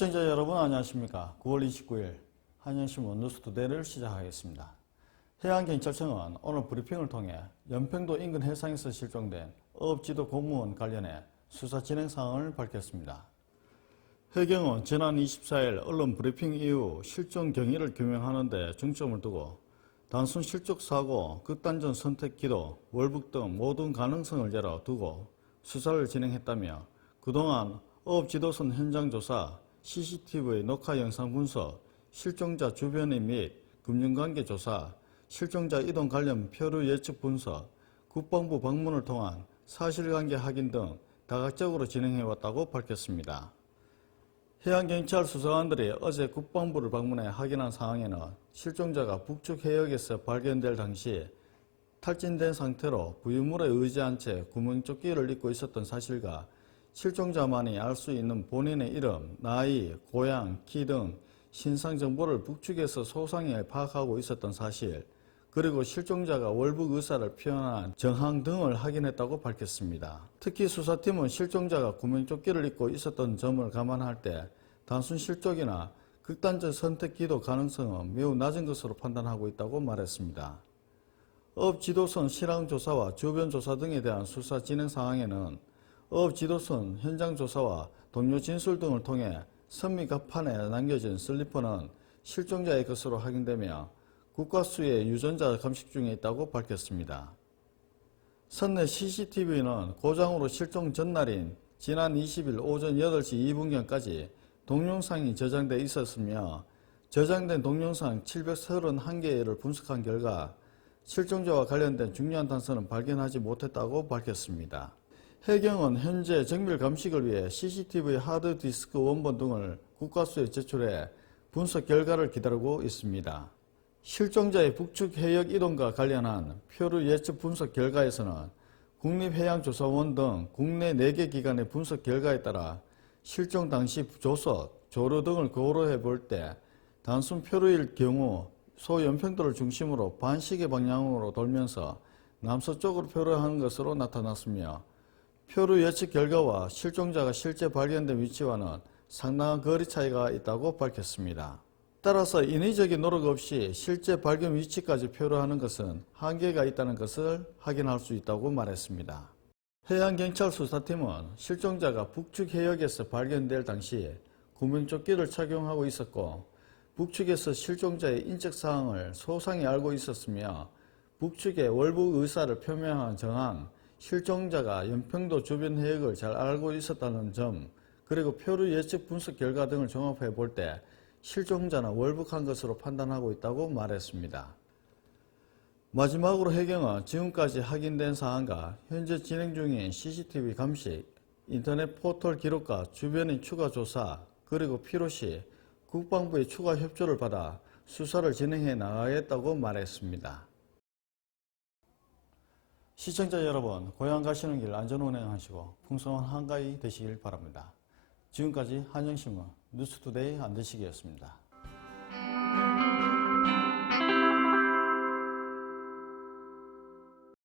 시청자 여러분 안녕하십니까. 9월 29일 한영신문 뉴스투데이를 시작하겠습니다. 해양경찰청은 오늘 브리핑을 통해 연평도 인근 해상에서 실종된 어업지도 공무원 관련해 수사 진행 사항을 밝혔습니다. 해경은 지난 24일 언론 브리핑 이후 실종 경위를 규명하는 데 중점을 두고 단순 실족 사고, 극단적 선택 기도, 월북 등 모든 가능성을 열어두고 수사를 진행했다며 그동안 어업지도선 현장 조사, CCTV 녹화 영상 분석, 실종자 주변인 및 금융관계 조사, 실종자 이동 관련 표류 예측 분석, 국방부 방문을 통한 사실관계 확인 등 다각적으로 진행해왔다고 밝혔습니다. 해양경찰 수사관들이 어제 국방부를 방문해 확인한 사항에는 실종자가 북측 해역에서 발견될 당시 탈진된 상태로 부유물에 의지한 채 구명조끼를 입고 있었던 사실과 실종자만이 알 수 있는 본인의 이름, 나이, 고향, 키 등 신상 정보를 북측에서 소상히 파악하고 있었던 사실, 그리고 실종자가 월북 의사를 표현한 정황 등을 확인했다고 밝혔습니다. 특히 수사팀은 실종자가 구명조끼를 입고 있었던 점을 감안할 때 단순 실족이나 극단적 선택 기도 가능성은 매우 낮은 것으로 판단하고 있다고 말했습니다. 어업지도선 실황조사와 주변 조사 등에 대한 수사 진행 상황에는 어업지도선 현장 조사와 동료 진술 등을 통해 선미 갑판에 남겨진 슬리퍼는 실종자의 것으로 확인되며 국과수의 유전자 감식 중에 있다고 밝혔습니다. 선내 CCTV는 고장으로 실종 전날인 지난 20일 오전 8시 2분경까지 동영상이 저장돼 있었으며 저장된 동영상 731개를 분석한 결과 실종자와 관련된 중요한 단서는 발견하지 못했다고 밝혔습니다. 해경은 현재 정밀 감식을 위해 CCTV 하드디스크 원본 등을 국과수에 제출해 분석 결과를 기다리고 있습니다. 실종자의 북측 해역 이동과 관련한 표류 예측 분석 결과에서는 국립해양조사원 등 국내 4개 기관의 분석 결과에 따라 실종 당시 조석, 조류 등을 고려해 볼 때 단순 표류일 경우 소연평도를 중심으로 반시계 방향으로 돌면서 남서쪽으로 표류하는 것으로 나타났으며 표류 예측 결과와 실종자가 실제 발견된 위치와는 상당한 거리 차이가 있다고 밝혔습니다. 따라서 인위적인 노력 없이 실제 발견 위치까지 표류하는 것은 한계가 있다는 것을 확인할 수 있다고 말했습니다. 해양경찰 수사팀은 실종자가 북측 해역에서 발견될 당시 구명조끼를 착용하고 있었고 북측에서 실종자의 인적사항을 소상히 알고 있었으며 북측의 월북 의사를 표명한 정황, 실종자가 연평도 주변 해역을 잘 알고 있었다는 점, 그리고 표류 예측 분석 결과 등을 종합해 볼 때 실종자는 월북한 것으로 판단하고 있다고 말했습니다. 마지막으로 해경은 지금까지 확인된 사항과 현재 진행 중인 CCTV 감식, 인터넷 포털 기록과 주변인 추가 조사, 그리고 필요시 국방부의 추가 협조를 받아 수사를 진행해 나가겠다고 말했습니다. 시청자 여러분, 고향 가시는 길 안전 운행하시고 풍성한 한가위 되시길 바랍니다. 지금까지 한영신문 뉴스투데이 안대식이었습니다.